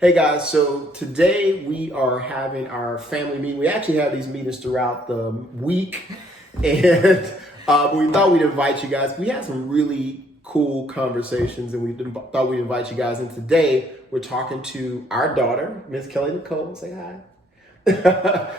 Hey guys, so today we are having our family meeting. We actually have these meetings throughout the week, and we thought we'd invite you guys. We had some really cool conversations, and we thought we'd invite you guys. And today we're talking to our daughter, Miss Kelly Nicole. Say hi.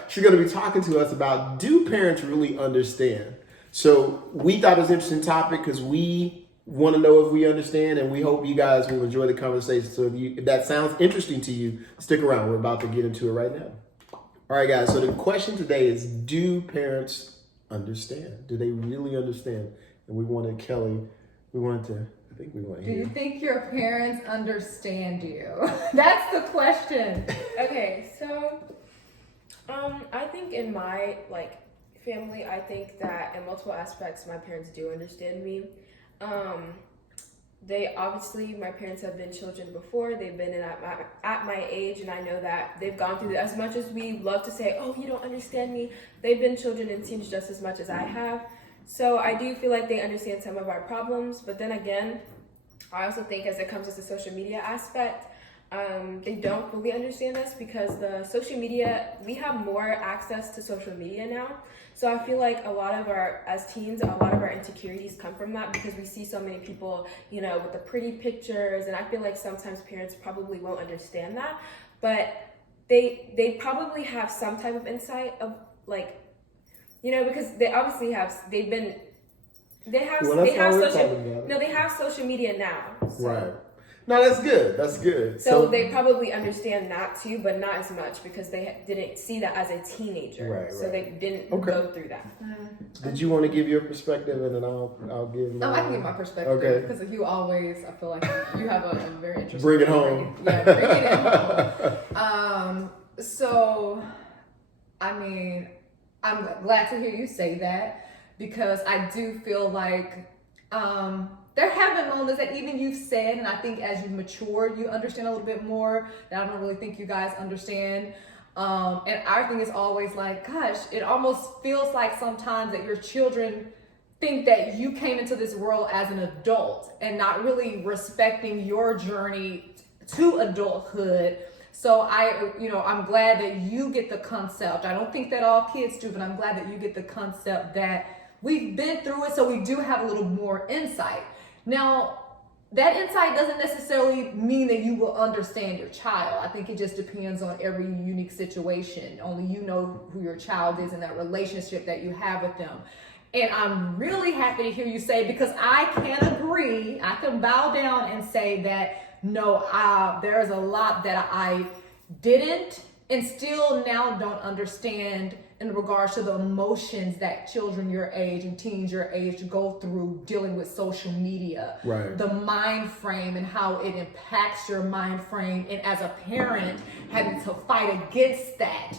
She's going to be talking to us about, do parents really understand? So we thought it was an interesting topic because we want to know if we understand, and we hope you guys will enjoy the conversation. So if that sounds interesting to you, stick around. We're about to get into it right now. All right, guys. So the question today is, do parents understand? Do they really understand? And we wanted Kelly, I think we want to Do hear. you think your parents understand you? That's the question. Okay, so I think in my family, I think that in multiple aspects my parents do understand me. They obviously, my parents have been children before. They've been at my age, and I know that they've gone through as much as we love to say, "Oh, you don't understand me." They've been children and teens just as much as I have. So I do feel like they understand some of our problems, but then again, I also think as it comes to the social media aspect, they don't fully understand us because the social media, we have more access to social media now. So I feel like as teens, a lot of our insecurities come from that because we see so many people, with the pretty pictures, and I feel like sometimes parents probably won't understand that, but they probably have some type of insight of because they obviously they have Well, that's they have why we're social talking about it. no they have social media now. So. Right. No, that's good. That's good. So they probably understand that too, but not as much because they didn't see that as a teenager. Right, so right. they didn't Okay. go through that. Did you want to give your perspective, and then I'll give mine? Oh, I can give my perspective. Okay. Because you always, I feel like you have a very interesting Bring it way of home. bringing it home. So, I mean, I'm glad to hear you say that because I do feel like there have been moments that even you've said, and I think as you've matured, you understand a little bit more that I don't really think you guys understand. And our thing is always like, gosh, it almost feels like sometimes that your children think that you came into this world as an adult and not really respecting your journey to adulthood. So I'm glad that you get the concept. I don't think that all kids do, but I'm glad that you get the concept that we've been through it, so we do have a little more insight. Now, that insight doesn't necessarily mean that you will understand your child. I think it just depends on every unique situation. Only you know who your child is and that relationship that you have with them. And I'm really happy to hear you say, because I can agree, I can bow down and say that, no, there's a lot that I didn't and still now don't understand in regards to the emotions that children your age and teens your age go through dealing with social media. Right. The mind frame and how it impacts your mind frame. And as a parent, having to fight against that.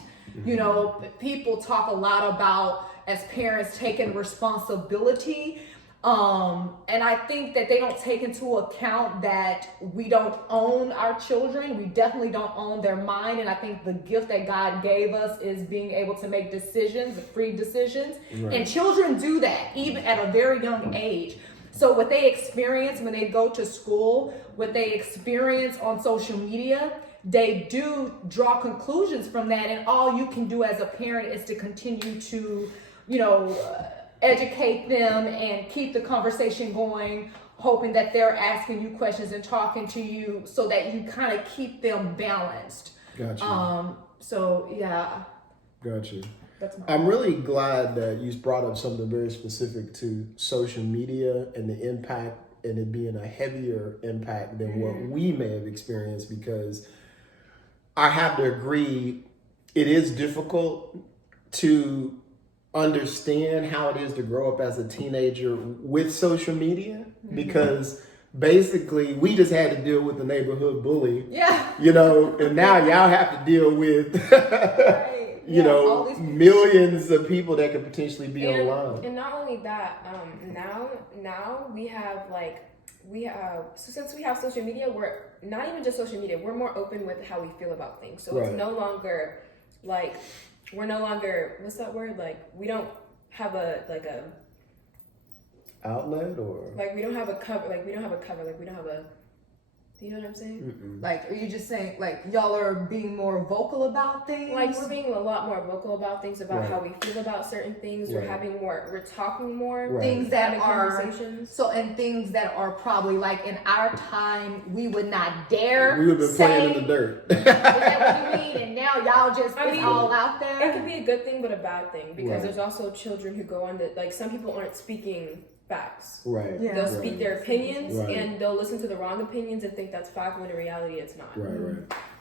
People talk a lot about, as parents, taking responsibility. And I think that they don't take into account that we don't own our children. We definitely don't own their mind. And I think the gift that God gave us is being able to make decisions, free decisions. Right. And children do that even at a very young age. So what they experience when they go to school, what they experience on social media, they do draw conclusions from that. And all you can do as a parent is to continue to, educate them and keep the conversation going, hoping that they're asking you questions and talking to you so that you kind of keep them balanced. Gotcha. So yeah. Gotcha. That's my I'm really glad that you brought up something very specific to social media and the impact, and it being a heavier impact than what we may have experienced, because I have to agree, it is difficult to understand how it is to grow up as a teenager with social media, because basically we just had to deal with the neighborhood bully. Yeah. And now y'all have to deal with Right. millions of people that could potentially be online. And not only that, now we have so since we have social media, we're not even just social media, we're more open with how we feel about things. So It's no longer we're no longer, what's that word? We don't have a outlet, or we don't have a cover. We don't have a You know what I'm saying? Like, are you just saying, like, y'all are being more vocal about things? Like, we're being a lot more vocal about things, about Right. how we feel about certain things. Right. We're talking more. Right. Things that having are conversations. so, and things that are probably like in our time we would not dare. We would have been say, playing in the dirt. Is that what you mean? And now y'all just I it's mean, all out It there. could be a good thing, but a bad thing because Right. there's also children who go on the like. Some people aren't speaking facts. Right. Yeah. They'll Right. speak their opinions Right. and they'll listen to the wrong opinions and think that's fact when in reality it's not. Right.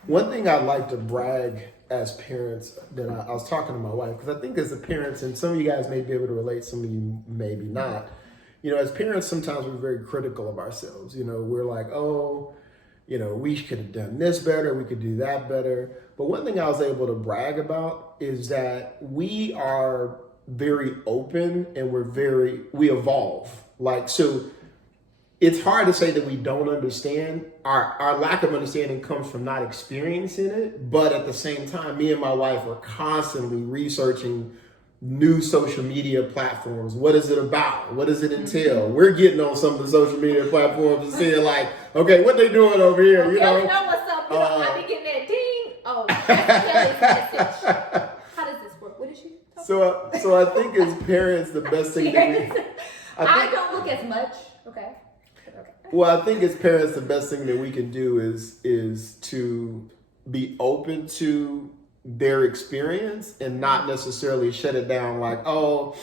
One thing I'd like to brag as parents that I was talking to my wife, because I think as a parents, and some of you guys may be able to relate, some of you maybe not. You know, as parents, sometimes we're very critical of ourselves. You know, we're like, oh, you know, we could have done this better, we could do that better. But one thing I was able to brag about is that we are very open and we evolve. Like, so it's hard to say that we don't understand. Our lack of understanding comes from not experiencing it. But at the same time, me and my wife are constantly researching new social media platforms. What is it about? What does it entail? We're getting on some of the social media platforms and seeing like, okay, what they doing over here? You know, what's up. I be getting that ding. Oh, that's Kelly's message. How does this work? What is she? So I think as parents, the best thing that we, I don't look as much. Okay. well, I think as parents, the best thing that we can do is to be open to their experience and not necessarily shut it down like, oh,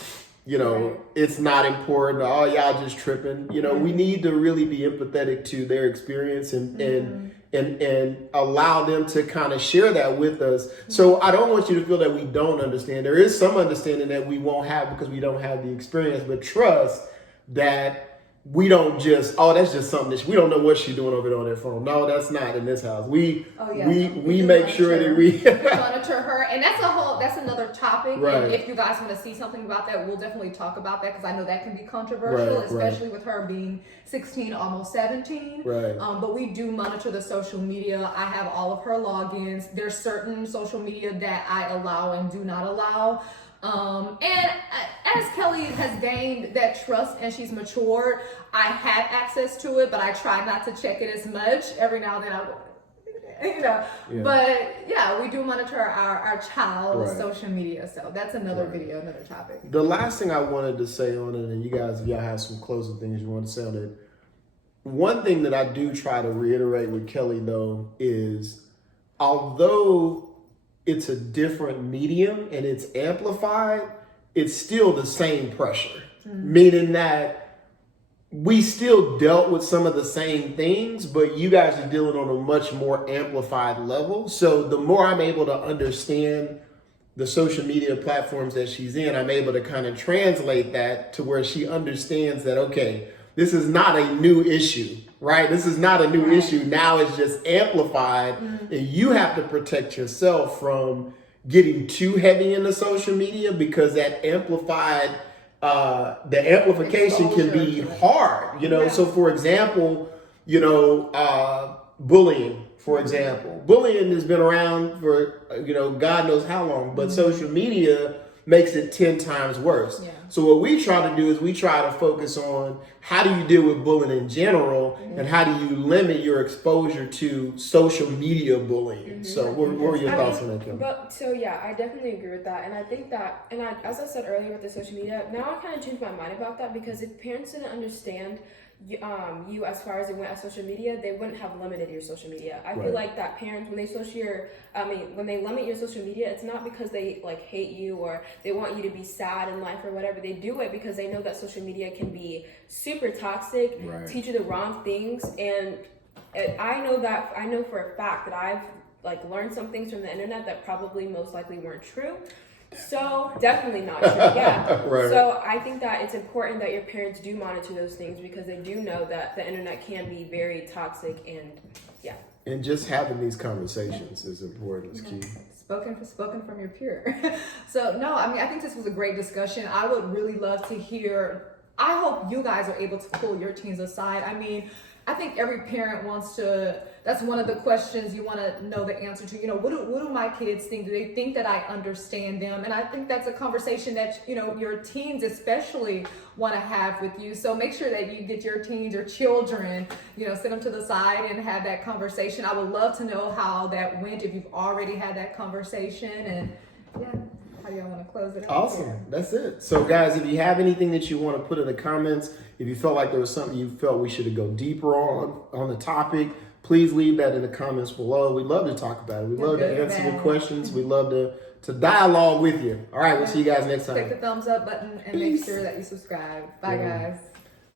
you know, Right. it's not important. Oh, y'all just tripping. You know, we need to really be empathetic to their experience and allow them to kind of share that with us. So I don't want you to feel that we don't understand. There is some understanding that we won't have because we don't have the experience, but trust that we don't just, oh, that's just something that we don't know what she's doing over there on that phone. No, that's not in this house. We do make sure that we monitor her, and that's another topic. Right. And if you guys want to see something about that, we'll definitely talk about that because I know that can be controversial, Right, especially with her being 16, almost 17. Right. But we do monitor the social media. I have all of her logins. There's certain social media that I allow and do not allow. And as Kelly has gained that trust and she's matured, I have access to it, but I try not to check it as much. Every now and then I will, you know. Yeah. But yeah, we do monitor our child with Right. social media. So that's another Right. video, another topic. The last thing I wanted to say on it, and you guys, if y'all have some closing things you want to say on it, one thing that I do try to reiterate with Kelly though is, although it's a different medium and it's amplified, it's still the same pressure. Meaning that we still dealt with some of the same things, but you guys are dealing on a much more amplified level. So the more I'm able to understand the social media platforms that she's in, I'm able to kind of translate that to where she understands that, okay, this is not a new issue, right? This is not a new issue. Now it's just amplified, and you have to protect yourself from getting too heavy into social media because that amplified, the amplification can be hard, you know? Yeah. So for example, you know, bullying, for example. Bullying has been around for, you know, God knows how long, but social media makes it 10 times worse. Yeah. So what we try to do is we try to focus on how do you deal with bullying in general and how do you limit your exposure to social media bullying. So what were your thoughts on that, Kim? But so yeah, I definitely agree with that, and I think that, and as I said earlier with the social media, now I kind of changed my mind about that because if parents didn't understand you as far as it went at social media, they wouldn't have limited your social media. I Right. feel like that parents when they limit your social media, it's not because they like hate you or they want you to be sad in life or whatever. They do it because they know that social media can be super toxic, Right. teach you the wrong things, and I know for a fact that I've like learned some things from the internet that probably most likely weren't true. So definitely not true. Yeah. Right. So I think that it's important that your parents do monitor those things because they do know that the internet can be very toxic and yeah. And just having these conversations is important, it's key. Spoken from your peer. So no, I mean, I think this was a great discussion. I would really love to hear. I hope you guys are able to pull your teens aside. I mean, I think every parent wants to, that's one of the questions you want to know the answer to. You know, what do my kids think? Do they think that I understand them? And I think that's a conversation that, you know, your teens especially want to have with you. So make sure that you get your teens or children, you know, sit them to the side and have that conversation. I would love to know how that went, if you've already had that conversation. And yeah, how do y'all want to close it out? Awesome. here? That's it. So, guys, if you have anything that you want to put in the comments, if you felt like there was something you felt we should go deeper on the topic, please leave that in the comments below. We love to talk about it. We love to answer your questions. We love to dialogue with you. All right, we'll see you guys next time. Click the thumbs up button and make sure that you subscribe. Bye, guys.